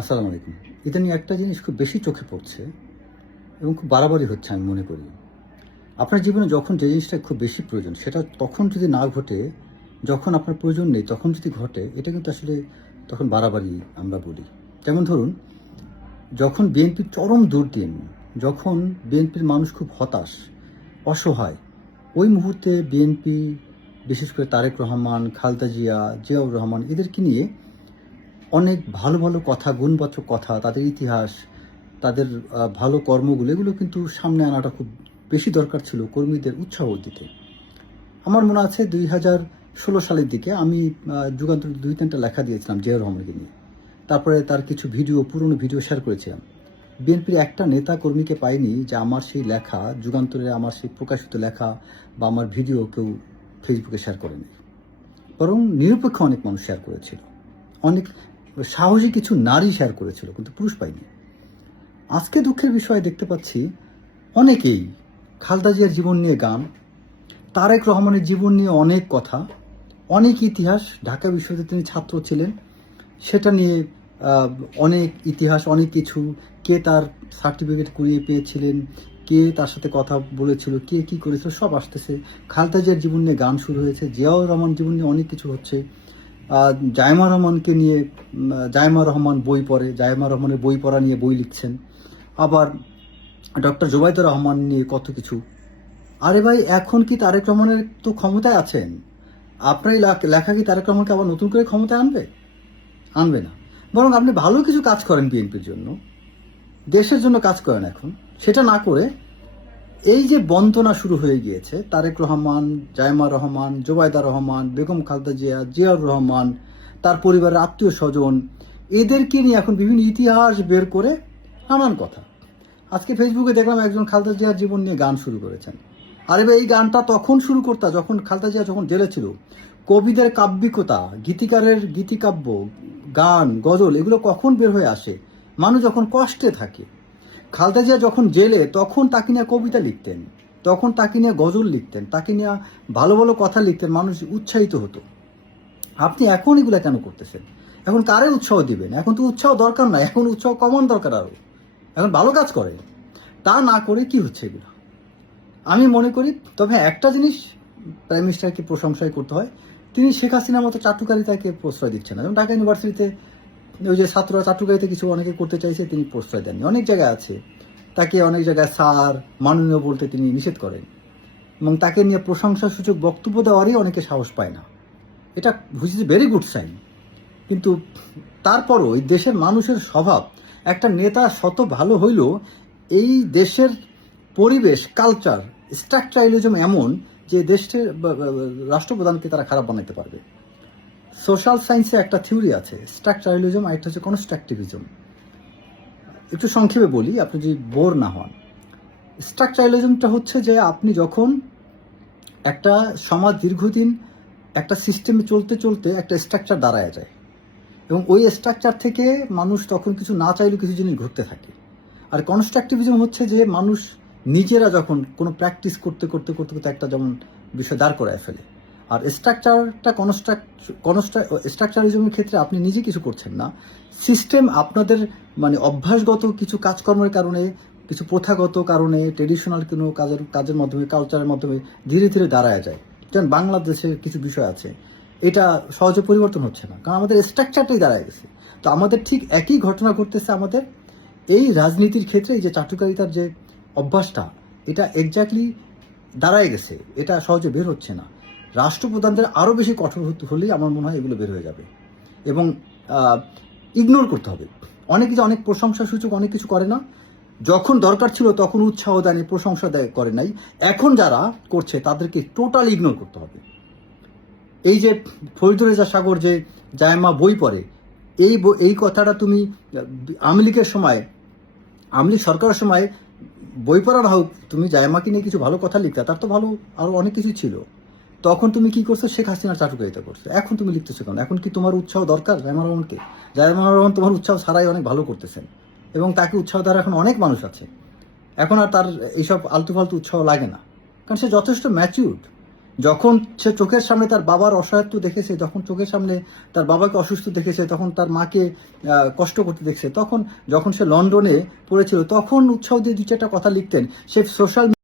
আসসালামু আলাইকুম। ইদানিং একটা জিনিস খুব বেশি চোখে পড়ছে এবং খুব বাড়াবাড়ি হচ্ছে আমি মনে করি। আপনার জীবনে যখন যে জিনিসটা খুব বেশি প্রয়োজন সেটা তখন যদি না ঘটে, যখন আপনার প্রয়োজন নেই তখন যদি ঘটে, এটা কিন্তু আসলে তখন বাড়াবাড়ি আমরা বলি। যেমন ধরুন, যখন বিএনপির চরম দুর্দিন, যখন বিএনপির মানুষ খুব হতাশ, অসহায়, ওই মুহূর্তে বিএনপি, বিশেষ করে তারেক রহমান, খালেদা জিয়া, জিয়াউর রহমান এদেরকে নিয়ে অনেক ভালো ভালো কথা, গুণবাচক কথা, তাদের ইতিহাস, তাদের ভালো কর্মগুলো এগুলো কিন্তু সামনে আনাটা খুব বেশি দরকার ছিল কর্মীদের উৎসাহ দিতে। আমার মনে আছে 2016 সালের দিকে আমি যুগান্তর 2-3টা লেখা দিয়েছিলাম জিয়াউর রহমানকে নিয়ে। তারপরে তার কিছু ভিডিও, পুরনো ভিডিও শেয়ার করেছিলাম। বিএনপির একটা নেতা কর্মীকে পাইনি যে আমার সেই লেখা, যুগান্তরে আমার সেই প্রকাশিত লেখা বা আমার ভিডিও কেউ ফেসবুকে শেয়ার করেনি। বরং নিরপেক্ষ অনেক মানুষ শেয়ার করেছিল, অনেক সাহসী কিছু নারী শেয়ার করেছিল, কিন্তু পুরুষ পাইনি। আজকে দুঃখের বিষয় দেখতে পাচ্ছি অনেকেই খালেদা জিয়ার জীবন নিয়ে গান, তারেক রহমানের জীবন নিয়ে অনেক কথা, অনেক ইতিহাস, ঢাকা বিশ্ববিদ্যালয়ে তিনি ছাত্র ছিলেন সেটা নিয়ে অনেক ইতিহাস, অনেক কিছু, কে তার সার্টিফিকেট কুড়িয়ে পেয়েছিলেন, কে তার সাথে কথা বলেছিল, কে কী করেছিল, সব আসতেছে। খালেদা জিয়ার জীবন নিয়ে গান শুরু হয়েছে, জিয়াউর রহমান জীবন নিয়ে অনেক কিছু হচ্ছে। জায়মা রহমানকে নিয়ে, জায়মা রহমান বই পড়ে, জায়মা রহমানের বই পড়া নিয়ে বই লিখছেন। আবার ডক্টর জুবাইদুর রহমান নিয়ে কত কিছু। আরে ভাই, এখন কি তারেক রহমানের তো ক্ষমতায় আছেন, আপনার এই লেখা কি তারেক রহমানকে আবার নতুন করে ক্ষমতায় আনবে? আনবে না। বরং আপনি ভালো কিছু কাজ করেন বিএনপির জন্য, দেশের জন্য কাজ করেন। এখন সেটা না করে এই যে বন্দনা শুরু হয়ে গিয়েছে, তারেক রহমান, জায়মা রহমান, জোবায়দা রহমান, বেগম খালেদা জিয়া, জিয়াউর রহমান, তার পরিবারের আত্মীয় স্বজন, এদেরকে নিয়ে এখন বিভিন্ন ইতিহাস বের করে নানান কথা। আজকে ফেসবুকে দেখলাম একজন খালেদা জিয়ার জীবন নিয়ে গান শুরু করেছেন। আরে ভাই, এই গানটা তখন শুরু করতা যখন খালেদা জিয়া যখন জেলে ছিল। কবিদের কাব্যিকতা, গীতিকারের গীতিকাব্য, গান, গজল এগুলো কখন বের হয়ে আসে? মানুষ যখন কষ্টে থাকে। খালেদা জিয়া যখন জেলে, তখন তাকে নিয়ে কবিতা লিখতেন, তখন তাকে নিয়ে গজল লিখতেন, তাকে নিয়ে ভালো ভালো কথা লিখতেন, মানুষ উৎসাহিত হতো। আপনি এখন এগুলো কেন করতেছেন? এখন কারে উৎসাহ দিবেন? এখন তো উৎসাহ দরকার না, এখন উৎসাহ কমন দরকার আরো। এখন ভালো কাজ করে, তা না করে কি হচ্ছে এগুলো আমি মনে করি। তবে একটা জিনিস প্রাইম মিনিস্টারকে প্রশংসাই করতে হয়, তিনি শেখ হাসিনার মতো চাটুকারিতাকে প্রশ্রয় দিচ্ছেন না। এবং ঢাকা ইউনিভার্সিটিতে ওই যে ছাত্ররা চাটুকারিতে কিছু অনেকে করতে চাইছে, তিনি প্রশ্রয় দেননি। অনেক জায়গায় আছে, তাকে অনেক জায়গায় স্যার, মাননীয় বলতে তিনি নিষেধ করেন, এবং তাকে নিয়ে প্রশংসাসূচক বক্তব্য দেওয়ারই অনেকে সাহস পায় না। এটা which is very good sign. কিন্তু তারপরও এই দেশের মানুষের স্বভাব, একটা নেতা শত ভালো হইলেও এই দেশের পরিবেশ, কালচার, স্ট্রাকচারালিজম এমন যে দেশের রাষ্ট্রপ্রধানকে তারা খারাপ বানাইতে পারবে। সোশ্যাল সায়েন্সে একটা থিওরি আছে, স্ট্রাকচারালিজম, আর একটা হচ্ছে কনস্ট্রাকটিভিজম। একটু সংক্ষেপে বলি, আপনি যদি বোর না হন। স্ট্রাকচারালিজমটা হচ্ছে যে আপনি যখন একটা সমাজ দীর্ঘদিন একটা সিস্টেমে চলতে চলতে একটা স্ট্রাকচার দাঁড়ায় যায়, এবং ওই স্ট্রাকচার থেকে মানুষ তখন কিছু না চাইলেও কিছু জিনিস ঘটতে থাকে। আর কনস্ট্রাকটিভিজম হচ্ছে যে মানুষ নিজেরা যখন কোনো প্র্যাকটিস করতে করতে করতে করতে একটা যেমন বিষয় দাঁড় করায় ফেলে। আর স্ট্রাকচারটা স্ট্রাকচারিজমের ক্ষেত্রে আপনি নিজে কিছু করছেন না, সিস্টেম আপনাদের মানে অভ্যাসগত কিছু কাজকর্মের কারণে, কিছু প্রথাগত কারণে, ট্রেডিশনাল কোনো কাজের মাধ্যমে, কালচারের মাধ্যমে ধীরে ধীরে দাঁড়ায় যায়। যেমন বাংলাদেশের কিছু বিষয় আছে, এটা সহজে পরিবর্তন হচ্ছে না, কারণ আমাদের স্ট্রাকচারটাই দাঁড়ায় গেছে। তো আমাদের ঠিক একই ঘটনা ঘটতেছে আমাদের এই রাজনীতির ক্ষেত্রে। এই যে চাটুকারিতার যে অভ্যাসটা, এটা এক্স্যাক্টলি দাঁড়ায় গেছে, এটা সহজে বের হচ্ছে না। রাষ্ট্রপ্রধানদের আরও বেশি কঠোর হলেই আমার মনে হয় এগুলো বের হয়ে যাবে। এবং ইগনোর করতে হবে। অনেকে যে অনেক প্রশংসাসূচক অনেক কিছু করে না, যখন দরকার ছিল তখন উৎসাহ দেয়নি, প্রশংসা করে নাই, এখন যারা করছে তাদেরকে টোটালি ইগনোর করতে হবে। এই যে ফরিদুর রেজা সাগর যে জায়মা বই পড়ে, এই কথাটা তুমি আওয়ামী লীগের সময়, আওয়ামী লীগ সরকারের সময় বই পড়ার হোক, তুমি জায়মাকে নিয়ে কিছু ভালো কথা লিখতে, তার তো ভালো আরো অনেক কিছু ছিল। তখন তুমি কি করছো? শেখ হাসিনার চাটুকারিতা করছো। এখন তুমি লিখতেছো কেন? এখন কি তোমার উৎসাহ দরকার জায়মা রহমানকে? জায়মা রহমান তোমার উৎসাহ ছাড়াই অনেক ভালো করতেছেন, এবং তাকে উৎসাহ দেওয়ার এখন অনেক মানুষ আছে। এখন আর তার এইসব আলতু ফালতু উৎসাহ লাগে না, কারণ সে যথেষ্ট ম্যাচিউরড। যখন সে চোখের সামনে তার বাবার অসহায়ত্ব দেখেছে, যখন চোখের সামনে তার বাবাকে অসুস্থ দেখেছে, তখন তার মাকে কষ্ট করতে দেখছে, তখন যখন সে লন্ডনে পড়েছিল তখন উৎসাহ দিয়ে দু চারটা কথা লিখতেন। সে সোশ্যাল